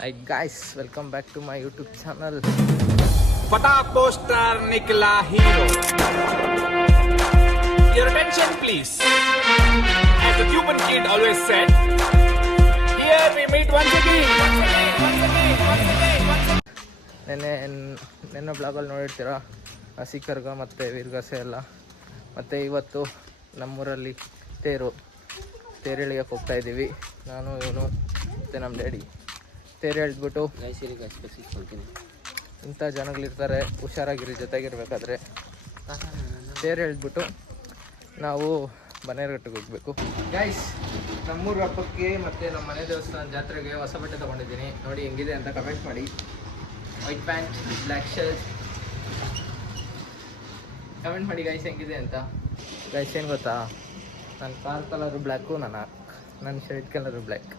Hi guys, welcome back to my YouTube channel. फटा poster निकला hero. Your attention please. As the Cuban kid always said, here we meet once again. ನೆನ್ನೆ ಬ್ಲಾಗಲ್ಲಿ ನೋಡಿರ್ತೀರ ಹಸಿಕರ್ಗ ಮತ್ತು ವೀರ್ಗಸೆ ಎಲ್ಲ. ಮತ್ತು ಇವತ್ತು ನಮ್ಮೂರಲ್ಲಿ ತೇರೆಳಿಯಕ್ಕೆ ಹೋಗ್ತಾಯಿದ್ದೀವಿ. ನಾನು ಇವನು ಮತ್ತು ನಮ್ಮ ಡ್ಯಾಡಿ ತೇರು ಎಳೆದ್ಬಿಟ್ಟು ಇಂಥ ಜನಗಳಿರ್ತಾರೆ, ಹುಷಾರಾಗಿರಿ, ಜೊತೆಗಿರ್ಬೇಕಾದ್ರೆ. ತೇರು ಎಳೆದ್ಬಿಟ್ಟು ನಾವು ಬನ್ನೇರಘಟ್ಟಕ್ಕೆ ಹೋಗಬೇಕು. ಗೈಸ್, ನಮ್ಮೂರ ಹಬ್ಬಕ್ಕೆ ಮತ್ತು ನಮ್ಮ ಮನೆ ದೇವಸ್ಥಾನ ಜಾತ್ರೆಗೆ ಹೊಸ ಬಟ್ಟೆ ತೊಗೊಂಡಿದ್ದೀನಿ. ನೋಡಿ ಹೆಂಗಿದೆ ಅಂತ ಕಮೆಂಟ್ ಮಾಡಿ. White pant, black shirt, comment ಮಾಡಿ ಗೈಸ್ ಹೆಂಗಿದೆ ಅಂತ. ಗೈಸ್ ಏನು ಗೊತ್ತಾ, ನನ್ನ ಕಾರ್ ಕಲರು ಬ್ಲ್ಯಾಕು, ನನ್ನ ಶರ್ಟ್ ಕಲರು ಬ್ಲ್ಯಾಕ್.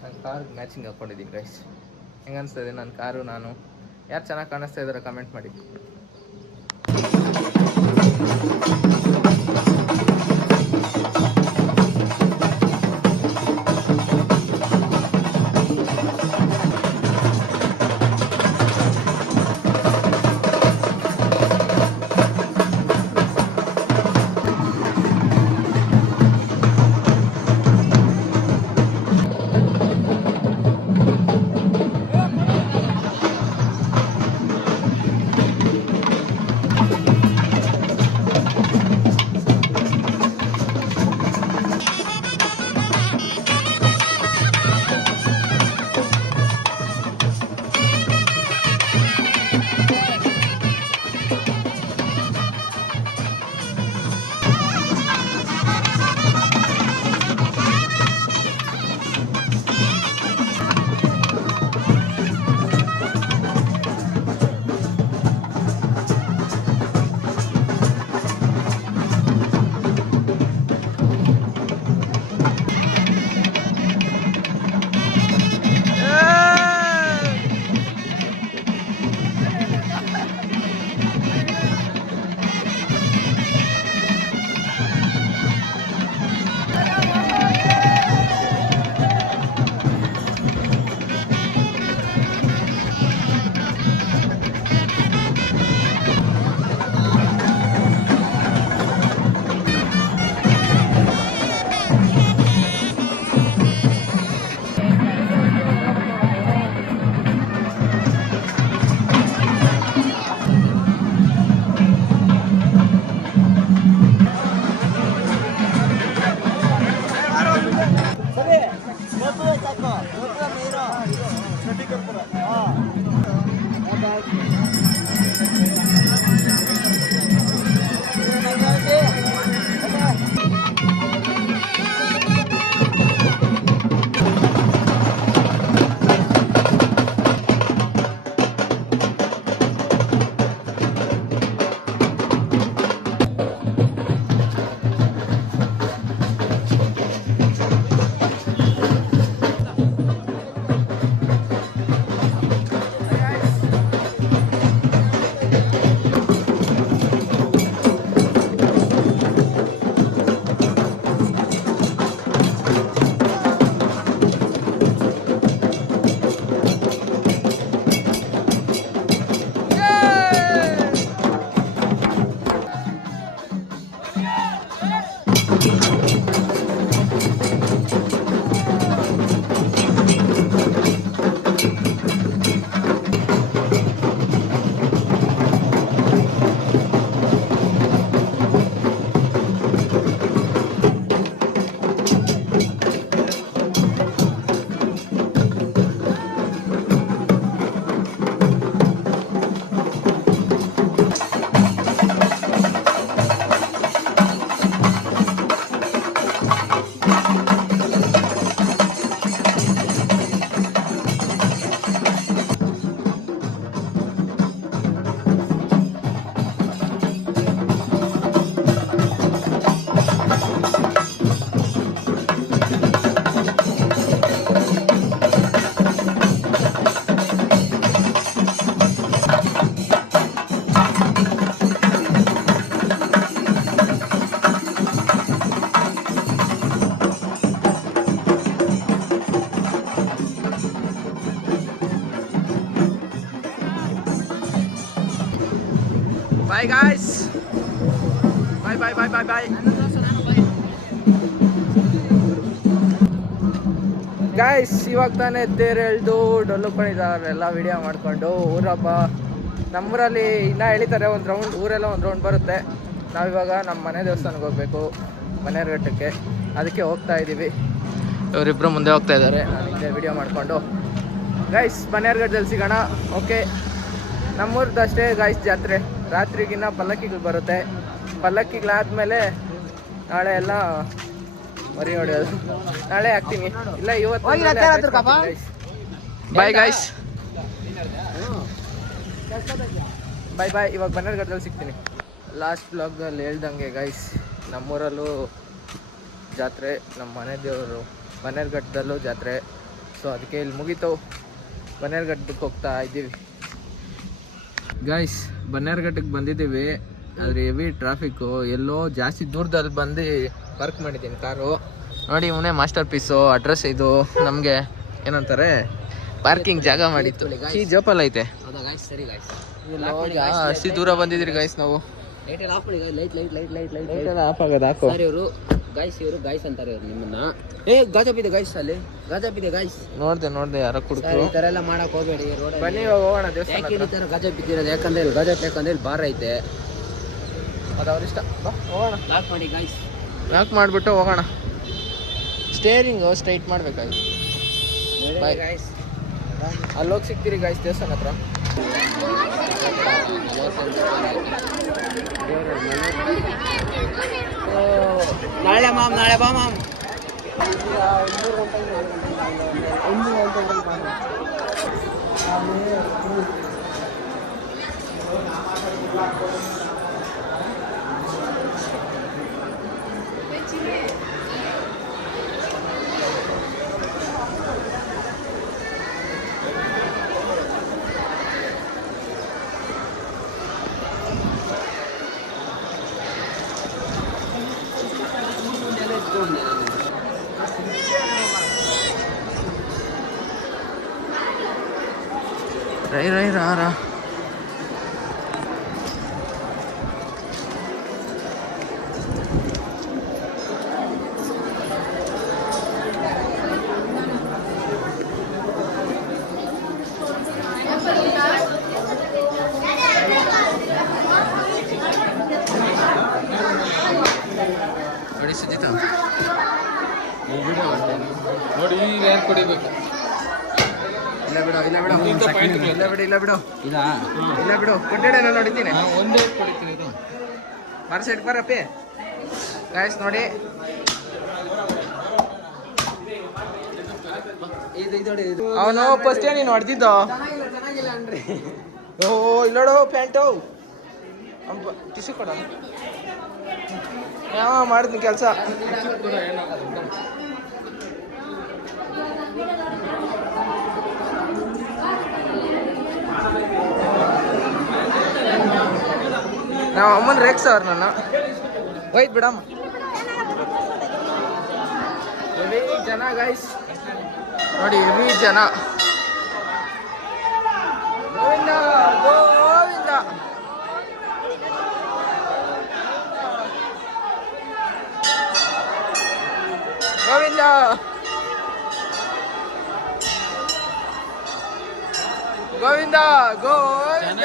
ನನ್ನ ಕಾರ್ ಮ್ಯಾಚಿಂಗ್ ಹಾಕ್ಕೊಂಡಿದ್ದೀನಿ ಗೈಸ್. ಹೆಂಗೆ ಅನಿಸ್ತದೆ ನನ್ನ ಕಾರು? ನಾನು ಯಾರು ಚೆನ್ನಾಗಿ ಕಾಣಿಸ್ತಾ ಇದ್ದಾರೆ ಕಮೆಂಟ್ ಮಾಡಿ. ಬಾಯ್ ಗಾಯ್ಸ್, ಬಾಯ್ ಬಾಯ್ ಬಾಯ್ ಬಾಯ್ ಬಾಯ್ ಗಾಯ್ಸ್. ಇವಾಗ ತಾನೇ ತೇರು ಎಳ್ದು ಡೊಳ್ಳು ಕುಣಿದಾರೆಲ್ಲ ವಿಡಿಯೋ ಮಾಡಿಕೊಂಡು ಊರಬ್ಬ ನಮ್ಮೂರಲ್ಲಿ ಇನ್ನೂ ಎಳಿತಾರೆ. ಒಂದು ರೌಂಡ್ ಊರೆಲ್ಲ ಒಂದು ರೌಂಡ್ ಬರುತ್ತೆ. ನಾವಿವಾಗ ನಮ್ಮ ಮನೆ ದೇವಸ್ಥಾನಕ್ಕೆ ಹೋಗಬೇಕು, ಬನ್ನೇರುಘಟ್ಟಕ್ಕೆ. ಅದಕ್ಕೆ ಹೋಗ್ತಾ ಇದ್ದೀವಿ. ಇವರಿಬ್ಬರು ಮುಂದೆ ಹೋಗ್ತಾ ಇದ್ದಾರೆ, ನಾನು ಹಿಂದೆ ವಿಡಿಯೋ ಮಾಡಿಕೊಂಡು. ಗಾಯ್ಸ್ ಬನ್ನೇರುಘಟ್ಟದಲ್ಲಿ ಸಿಗೋಣ. ಓಕೆ, ನಮ್ಮೂರ್ದು ಅಷ್ಟೇ ಗಾಯ್ಸ್ ಜಾತ್ರೆ. ರಾತ್ರಿಗಿನ್ನ ಪಲ್ಲಕ್ಕಿಗಳು ಬರುತ್ತೆ. ಪಲ್ಲಕ್ಕಿಗಳಾದಮೇಲೆ ನಾಳೆ ಎಲ್ಲ ಮರಿ ಹೊಡೆಯೋದು. ನಾಳೆ ಹಾಕ್ತೀನಿ, ಇಲ್ಲ ಇವತ್ತು. ಬಾಯ್ ಗಾಯ್ಸ್, ಬಾಯ್ ಬಾಯ್. ಇವಾಗ ಬನ್ನೇರುಘಟ್ಟದಲ್ಲಿ ಸಿಗ್ತೀನಿ. ಲಾಸ್ಟ್ ಬ್ಲಾಗ್ನಲ್ಲಿ ಹೇಳ್ದಂಗೆ ಗಾಯ್ಸ್, ನಮ್ಮೂರಲ್ಲೂ ಜಾತ್ರೆ, ನಮ್ಮ ಮನೆ ದೇವರು ಬನ್ನೇರುಘಟ್ಟದಲ್ಲೂ ಜಾತ್ರೆ. ಸೊ ಅದಕ್ಕೆ ಇಲ್ಲಿ ಮುಗೀತು, ಬನ್ನೇರುಘಟ್ಟಕ್ಕೆ ಹೋಗ್ತಾ ಇದ್ದೀವಿ ಗಾಯ್ಸ್. ಬನ್ನೇರುಘಟ್ಟಕ್ಕೆ ಬಂದಿದ್ದೀವಿ, ಆದರೆ ಹೆವಿ ಟ್ರಾಫಿಕ್ಕು. ಎಲ್ಲೋ ಜಾಸ್ತಿ ದೂರದಲ್ಲಿ ಬಂದು ಪಾರ್ಕ್ ಮಾಡಿದ್ದೀನಿ ಕಾರು. ನೋಡಿ, ಇವನೇ ಮಾಸ್ಟರ್ ಪೀಸು. ಅಡ್ರೆಸ್ ಇದು ನಮಗೆ ಏನಂತಾರೆ, ಪಾರ್ಕಿಂಗ್ ಜಾಗ ಮಾಡಿತ್ತು. ಈ ಜೋಪಲ್ ಐತೆ. ಅಷ್ಟು ದೂರ ಬಂದಿದ್ದೀರಿ ಗಾಯ್ಸ್ ನಾವು. ಆಫ್ ಆಗೋದು ಹಾಕು. ಇವರು ಗಾಯ್ಸ್ ಅಂತಾರೆ ಇವ್ರು ನಿಮ್ಮನ್ನ. ಗಾಜಾ ಬಿದೆ ಗಾಯ್ಸ್, ಅಲ್ಲಿ ಗಾಜಾ ಬಿದೆ ಗಾಯ್ಸ್. ನೋಡ್ದೆ ಯಾರೋ ಕುಡ್ಕರು. ಈ ತರ ಎಲ್ಲ ಮಾಡಕ್ ಹೋಗ್ಬೇಡಿ ರೋಡ್. ಬನ್ನಿ ಹೋಗೋಣ ದೇವಸ್ಥಾನ. ಯಾಕೆ ಈ ತರ ಗಾಜಾ ಬಿದ್ದಿರೋದು? ಯಾಕಂದ್ರೆ ಇಲ್ಲಿ ಗಾಜಾ ಯಾಕಂದ್ರೆ ಇಲ್ಲಿ ಬಾರ್ ಐತೆ. ಅದು ಅವ್ರಿಷ್ಟ. ಬಾ ಹೋಗೋಣ. ಲಾಕ್ ಮಾಡಿ ಗಾಯ್ಸ್, ಲಾಕ್ ಮಾಡಿಬಿಟ್ಟು ಹೋಗೋಣ. ಸ್ಟೇರಿಂಗು ಸ್ಟ್ರೈಟ್ ಮಾಡ್ಬೇಕಾಗಿ. Bye guys. ಅಲ್ಲೋಗಿ ಸಿಗ್ತೀರಿ ಗಾಯ್ಸ್ ದೇವಸ್ಥಾನ ಹತ್ರ. ನಾಳೆ ಮಾಮ್, ನಾಳೆ ಬಾ ಮಾಮ್. ರೈ ರಾ ನೋಡಿ ಸುಜಿತ, ನೋಡಿ ಈಗ ಯಾರು ಕುಡಿಬೇಕು. ಇಲ್ಲ ಬಿಡು ಕೊಟ್ಟೆ ನಾನು ನೋಡಿದ್ದೀನಿ. ಒಂದೇ ಕುಡಿತೀನಿ. ಇದು ಬರ ಸೈಡ್ ಬರಪ್ಪಿ ಗಾಯ್ಸ್. ನೋಡಿ ಅವನು ಫಸ್ಟ್ ನೀನು ಹೊಡೆದಿದ್ದು. ಓ ಇಲ್ಲೋಡು ಪ್ಯಾಂಟು ಟಿಶ್ಯೂ ಕೊಡ. ಯಾವ ಮಾಡಿದ್ನಿ ಕೆಲಸ. ನಾವು ಅಮ್ಮನ ರೇಕ್ಸ್ ಅವ್ರು ನನ್ನ ಒಯ್ದು ಬಿಡಮ್ಮ. ಹೆವಿ ಜನ ಗೈಸ್, ನೋಡಿ ಹೆವಿ ಜನ. ಗೋವಿಂದ ಗೋವಿಂದ. ಗೋವಿಂದ ಗೋವಿಂದ ಗೋವಿಂದ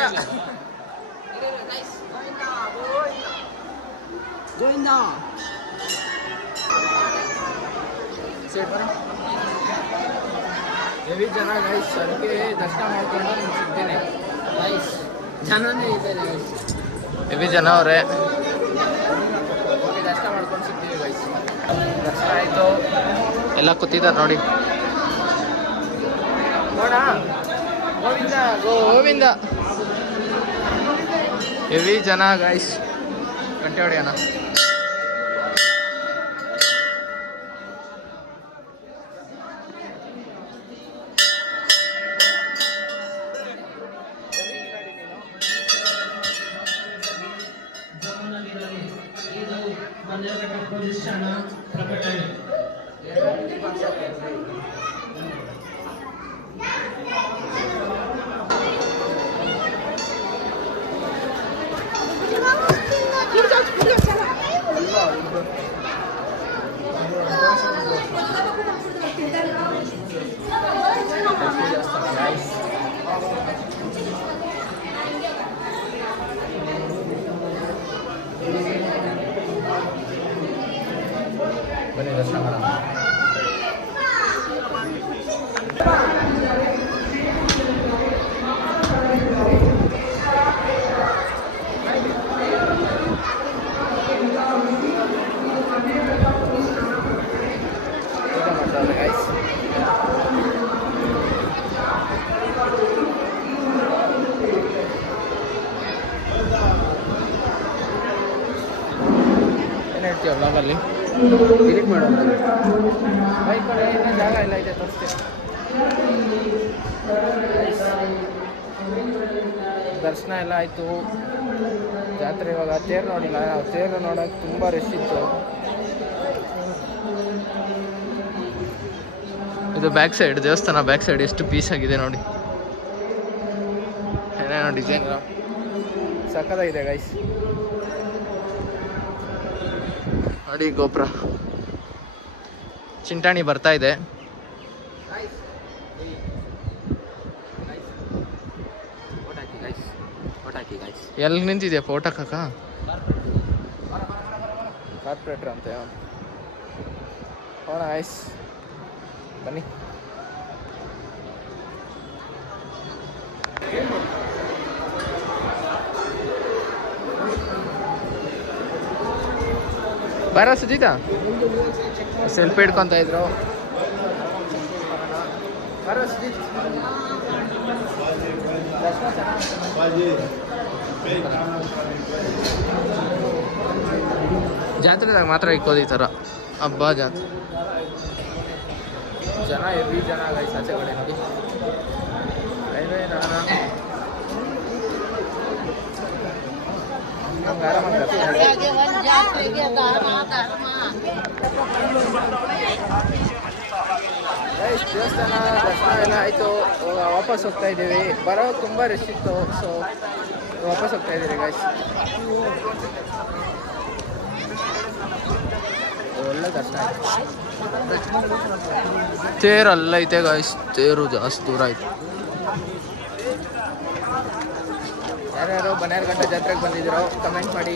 ಗೋವಿಂದ. ಹೆವಿ ಜನ ಗೈಸ್, ಅದಕ್ಕೆ ದರ್ಶನ ಮಾಡ್ಕೊಂಡು ನಿಮ್ಗೆ ಸಿಗ್ತೀನಿ ಗೈಸ್. ಜನನೇ ಇದೆ ಗೈಸ್, ಹೆವಿ ಜನ ಅವರೇ. ದರ್ಶನ ಮಾಡ್ಕೊಂಡು ಸಿಗ್ತೀವಿ ಗೈಸ್. ದರ್ಶನ ಆಯಿತು, ಎಲ್ಲ ಕೂತಿದ್ದಾರೆ ನೋಡಿ. ನೋಡ ಗೋವಿಂದ ಗೋವಿಂದ. ಹೆವಿ ಜನ ಗೈಸ್. ಗಂಟೆ ಹೊಡೆಯೋಣ. ಚಾನಲಲ್ಲಿ. ಡಿಲೀಟ್ ಮಾಡೋದು. ಬೈಕ್ ಕಡೆ ಇನ್ನೂ ಜಾಗ ಇಲ್ಲ ಇದೆ ತೋರಿಸ್ತೀನಿ. ದರ್ಶನ ಎಲ್ಲ ಆಯಿತು. ಜಾತ್ರೆ ಇವಾಗ ತೇರು ನೋಡಿಲ್ಲ ನಾವು. ತೇರು ನೋಡೋಕೆ ತುಂಬ ರಶ್ ಇತ್ತು. ಇದು ಬ್ಯಾಕ್ ಸೈಡ್, ದೇವಸ್ಥಾನ ಬ್ಯಾಕ್ ಸೈಡ್ ಎಷ್ಟು ಪೀಸ್ ಆಗಿದೆ ನೋಡಿ. ಏನೇನೋ ಡಿಸೈನ್ ಸಕ್ಕತ್ತಾಗಿದೆ ಗೈಸ್. ನೋಡಿ ಗೋಪುರ. ಚಿಂಟಾಣಿ ಬರ್ತಾ ಇದೆ. ಎಲ್ಲಿ ನಿಂತಿದೆ ಫೋಟೋ ಕಾಕ? ಕಾರ್ಪೊರೇಟ್ರ್ ಅಂತ ಹೋಣ ಗೈಸ್, ಬನ್ನಿ. ಬರ ಸುಜಿತ ಸೆಲ್ಫಿ ಹಿಡ್ಕೊತ ಇದ್ರು. ಬರ ಸುಜಿತ್. ಜಾತ್ರೆದಾಗ ಮಾತ್ರ ಇಕ್ಕೋದು ಈ ಥರ ಹಬ್ಬ ಜಾತ್ರೆ. ಜನ ಹೆವಿ ಜನ ಗೈಸ್ ಆಚೆ ಕಡೆ ನೋಡಿ. ನಮ್ಗೆ ಆರಾಮಾಗಿ ದೇವಸ್ಥಾನ ದರ್ಶನ ಎಲ್ಲ ಆಯಿತು. ವಾಪಸ್ ಹೋಗ್ತಾ ಇದ್ದೀವಿ. ಬರೋ ತುಂಬ ರಶ್ ಇತ್ತು, ಸೊ ವಾಪಸ್ ಹೋಗ್ತಾ ಇದ್ದೀವಿ ಗೈಸ್. ಒಳ್ಳೆ ದರ್ಶನ ಆಯಿತು. ತೇರು ಅಲ್ಲೈತೆ ಗೈಸ್, ತೇರು ಜಾಸ್ತಿ ದೂರ ಆಯಿತು. ಯಾರ್ಯಾರು ಬನ್ನೇರುಘಟ್ಟ ಜಾತ್ರೆಗೆ ಬಂದಿದ್ದೀರೋ ಕಮೆಂಟ್ ಮಾಡಿ.